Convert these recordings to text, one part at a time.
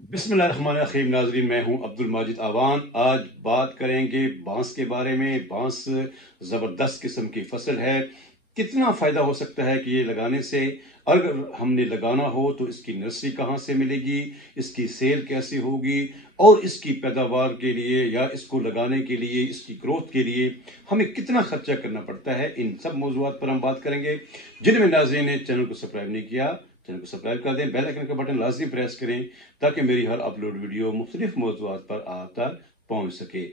बिस्मिल्लाहिर्रहमानिर्रहीम। नाजरीन, मैं हूं अब्दुल माजिद आवान। आज बात करेंगे बांस के बारे में। बांस ज़बरदस्त किस्म की फसल है। कितना फ़ायदा हो सकता है कि ये लगाने से, अगर हमने लगाना हो तो इसकी नर्सरी कहाँ से मिलेगी, इसकी सेल कैसे होगी, और इसकी पैदावार के लिए या इसको लगाने के लिए, इसकी ग्रोथ के लिए हमें कितना खर्चा करना पड़ता है, इन सब मौज़ूआत पर हम बात करेंगे। जिनमें नाज़रीन ने चैनल को सब्सक्राइब नहीं किया, चैनल को सब्सक्राइब कर दें, बेल आइकन का बटन लाजमी प्रेस करें ताकि मेरी हर अपलोड वीडियो मुख्तलिफ मौज़ूआत पर आप तक पहुंच सके।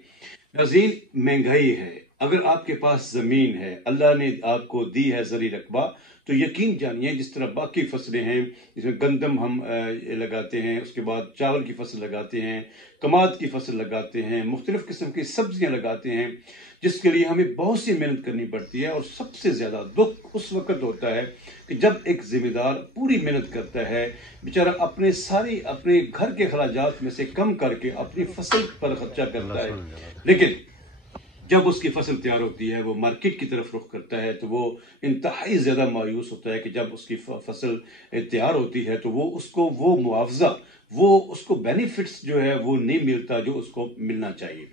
नाज़रीन, महंगाई है। अगर आपके पास ज़मीन है, अल्लाह ने आपको दी है ज़री रकबा, तो यकीन जानिए जिस तरह बाकी फसलें हैं, जिसमें गंदम हम लगाते हैं, उसके बाद चावल की फसल लगाते हैं, कमाद की फसल लगाते हैं, मुख्तलिफ किस्म की सब्जियां लगाते हैं, जिसके लिए हमें बहुत सी मेहनत करनी पड़ती है। और सबसे ज़्यादा दुख उस वक्त होता है कि जब एक जिम्मेदार पूरी मेहनत करता है, बेचारा अपने घर के खर्चात में से कम करके अपनी फसल पर खर्चा करता है, लेकिन जब उसकी फसल तैयार होती है, वो मार्केट की तरफ रुख करता है, तो वो इंतहाई ज़्यादा मायूस होता है कि जब उसकी फसल तैयार होती है तो वो उसको वो मुआवजा, वो उसको बेनिफिट्स जो है वो नहीं मिलता जो उसको मिलना चाहिए।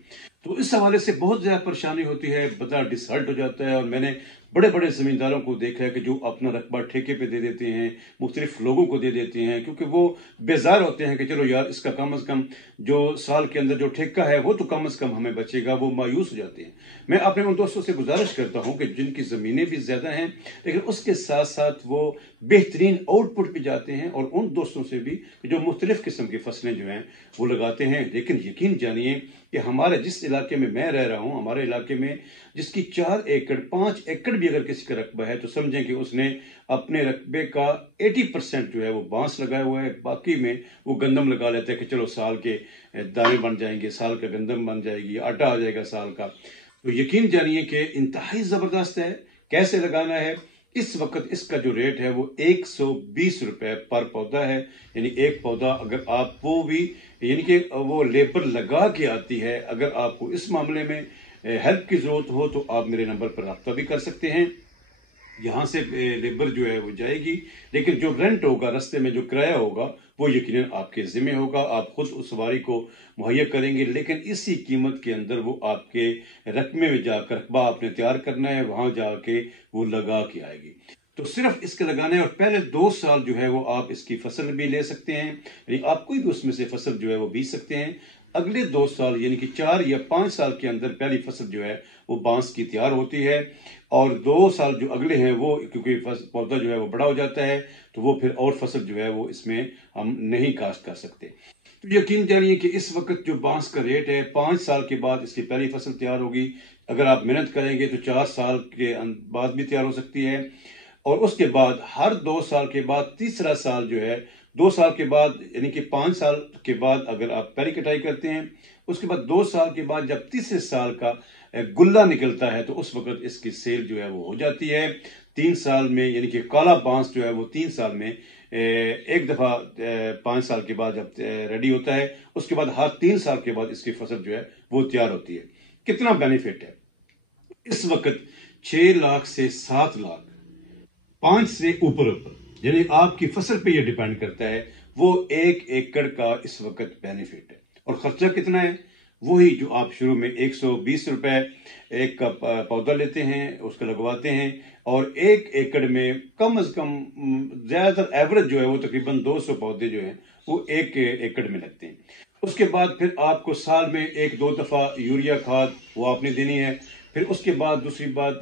तो इस हवाले से बहुत ज़्यादा परेशानी होती है, बड़ा डिसहर्ट हो जाता है। और मैंने बड़े बड़े ज़मींदारों को देखा है कि जो अपना रकबा ठेके पे दे देते हैं, मुख्तलिफ लोगों को दे देते हैं, क्योंकि वो बेजार होते हैं कि चलो यार, इसका कम अज़ कम जो साल के अंदर जो ठेका है वो तो कम अज़ कम हमें बचेगा। वो मायूस हो जाते हैं। मैं अपने उन दोस्तों से गुजारिश करता हूँ कि जिनकी ज़मीनें भी ज़्यादा हैं, लेकिन उसके साथ साथ वो बेहतरीन आउटपुट भी जाते हैं, और उन दोस्तों से भी जो मुख्तलिफ किस्म की फसलें जो हैं वो लगाते हैं। लेकिन यकीन जानिए कि हमारे जिस इलाके में मैं रह रहा हूँ, हमारे इलाके में जिसकी 4 एकड़ 5 एकड़ भी अगर किसी का रकबा है, तो समझें कि उसने अपने रकबे का 80% जो है वो बांस लगाया हुआ है। बाकी में वो गंदम लगा लेता है कि चलो साल के दाने बन जाएंगे, साल का गंदम बन जाएगी, आटा आ जाएगा साल का। तो यकीन जानिए कि इंतहाई ज़बरदस्त है। कैसे लगाना है? इस वक्त इसका जो रेट है वो 120 रुपए पर पौधा है। यानी एक पौधा अगर आप वो भी, यानी कि वो लेबर लगा के आती है। अगर आपको इस मामले में हेल्प की जरूरत हो तो आप मेरे नंबर पर रब्ता भी कर सकते हैं। यहाँ से लेबर जो है वो जाएगी, लेकिन जो रेंट होगा, रास्ते में जो किराया होगा, वो यकीनन आपके जिम्मे होगा। आप खुद उस सवारी को मुहैया करेंगे, लेकिन इसी कीमत के अंदर वो आपके रकबे में जाकर, रकबा आपने तैयार करना है, वहां जाके वो लगा के आएगी। तो सिर्फ इसके लगाने और पहले 2 साल जो है वो आप इसकी फसल भी ले सकते हैं, यानी आप कोई भी उसमें से फसल जो है वो बीज सकते हैं। अगले 2 साल यानी कि 4 या 5 साल के अंदर पहली फसल जो है वो बांस की तैयार होती है, और 2 साल जो अगले हैं वो, क्योंकि पौधा जो है वो बड़ा हो जाता है, तो वो फिर और फसल जो है वो इसमें हम नहीं काश्त कर सकते। तो यकीन जानिए कि इस वक्त जो बांस का रेट है, 5 साल के बाद इसकी पहली फसल तैयार होगी। अगर आप मेहनत करेंगे तो 4 साल के बाद भी तैयार हो सकती है, और उसके बाद हर 2 साल के बाद तीसरा साल जो है, 2 साल के बाद यानी कि 5 साल के बाद अगर आप पहली कटाई करते हैं, उसके बाद 2 साल के बाद जब तीसरे साल का गुल्ला निकलता है, तो उस वक्त इसकी सेल जो है वो हो जाती है। 3 साल में, यानी कि काला बांस जो है वो 3 साल में एक दफा 5 साल के बाद जब रेडी होता है, उसके बाद हर 3 साल के बाद इसकी फसल जो है वो तैयार होती है। कितना बेनिफिट है इस वक्त? 6 लाख से 7 लाख, 5 से ऊपर ऊपर, यानी आपकी फसल पे ये डिपेंड करता है। वो 1 एकड़ का इस वक्त बेनिफिट है। और खर्चा कितना है? वही जो आप शुरू में 120 रुपए एक का पौधा लेते हैं, उसको लगवाते हैं, और 1 एकड़ में कम से कम ज्यादातर एवरेज जो है वो तकरीबन 200 पौधे जो हैं वो 1 एकड़ में लगते हैं। उसके बाद फिर आपको साल में 1-2 दफा यूरिया खाद वो आपने देनी है। फिर उसके बाद दूसरी बात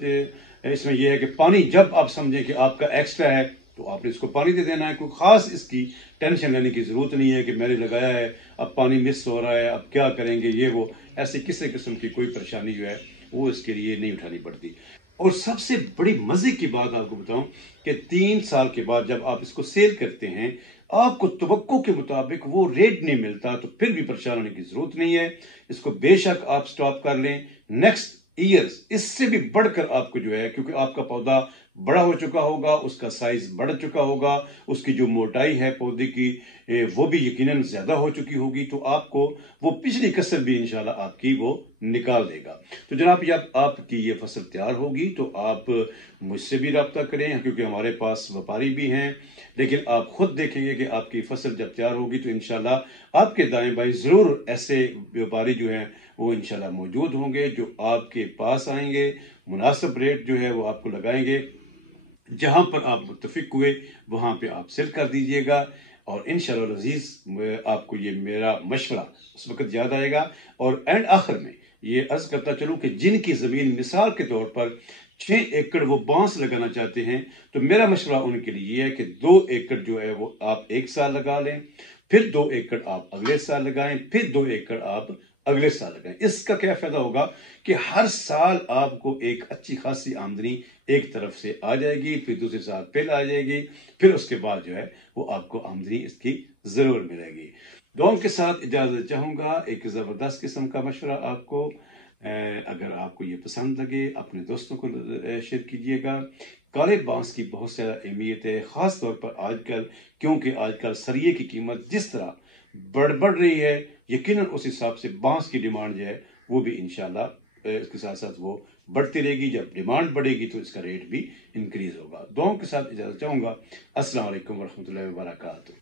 इसमें यह है कि पानी, जब आप समझें कि आपका एक्स्ट्रा है तो आपने इसको पानी दे देना है। कोई खास इसकी टेंशन लेने की जरूरत नहीं है कि मैंने लगाया है, अब पानी मिस हो रहा है, अब क्या करेंगे, ये वो ऐसी किसी किस्म की कोई परेशानी जो है वो इसके लिए नहीं उठानी पड़ती। और सबसे बड़ी मजे की बात आपको बताऊं कि 3 साल के बाद जब आप इसको सेल करते हैं, आपको तवक्को के मुताबिक वो रेट नहीं मिलता, तो फिर भी परेशान होने की जरूरत नहीं है। इसको बेशक आप स्टॉप कर लें, नेक्स्ट ईयर्स इससे भी बढ़कर आपको जो है, क्योंकि आपका पौधा बड़ा हो चुका होगा, उसका साइज बढ़ चुका होगा, उसकी जो मोटाई है पौधे की वो भी यकीनन ज्यादा हो चुकी होगी, तो आपको वो पिछली कसर भी इंशाल्लाह आपकी वो निकाल देगा। तो जनाब जब आपकी ये फसल तैयार होगी तो आप मुझसे भी रब्ता करें, क्योंकि हमारे पास व्यापारी भी हैं। लेकिन आप खुद देखेंगे कि आपकी फसल जब तैयार होगी तो इंशाल्लाह आपके दाएं बाएं जरूर ऐसे व्यापारी जो हैं वो इंशाल्लाह मौजूद होंगे, जो आपके पास आएंगे, मुनासिब रेट जो है वो आपको लगाएंगे। जहां पर आप मुत्तफिक हुए वहां पे आप सेल कर दीजिएगा, और इंशाअल्लाह अजीज आपको ये मेरा मशवरा उस वक्त याद आएगा। और एंड आखिर में ये अर्ज करता चलूं कि जिनकी जमीन मिसाल के तौर पर 6 एकड़ वो बांस लगाना चाहते हैं, तो मेरा मशवरा उनके लिए ये है कि 2 एकड़ जो है वो आप एक साल लगा लें, फिर 2 एकड़ आप अगले साल लगाएं, फिर 2 एकड़ आप अगले साल लगाएं। इसका क्या फायदा होगा कि हर साल आपको एक अच्छी खासी आमदनी एक तरफ से आ जाएगी, फिर दूसरे साल फिर आ जाएगी, फिर उसके बाद जो है वो आपको आमदनी इसकी जरूर मिलेगी। दुआओं के साथ इजाजत चाहूंगा। एक जबरदस्त किस्म का मशवरा आपको, अगर आपको ये पसंद लगे अपने दोस्तों को शेयर कीजिएगा। काले बांस की बहुत ज़्यादा अहमियत है, ख़ास तौर पर आजकल, क्योंकि आजकल सरिये की कीमत जिस तरह बढ़ रही है, यकीनन उस हिसाब से बांस की डिमांड जो है वो भी इंशाल्लाह इसके साथ साथ वो बढ़ती रहेगी। जब डिमांड बढ़ेगी तो इसका रेट भी इंक्रीज होगा। दुआओं के साथ इजाज़त चाहूँगा। अस्सलाम वालेकुम वरहमतुल्लाहि वबरकातुहू।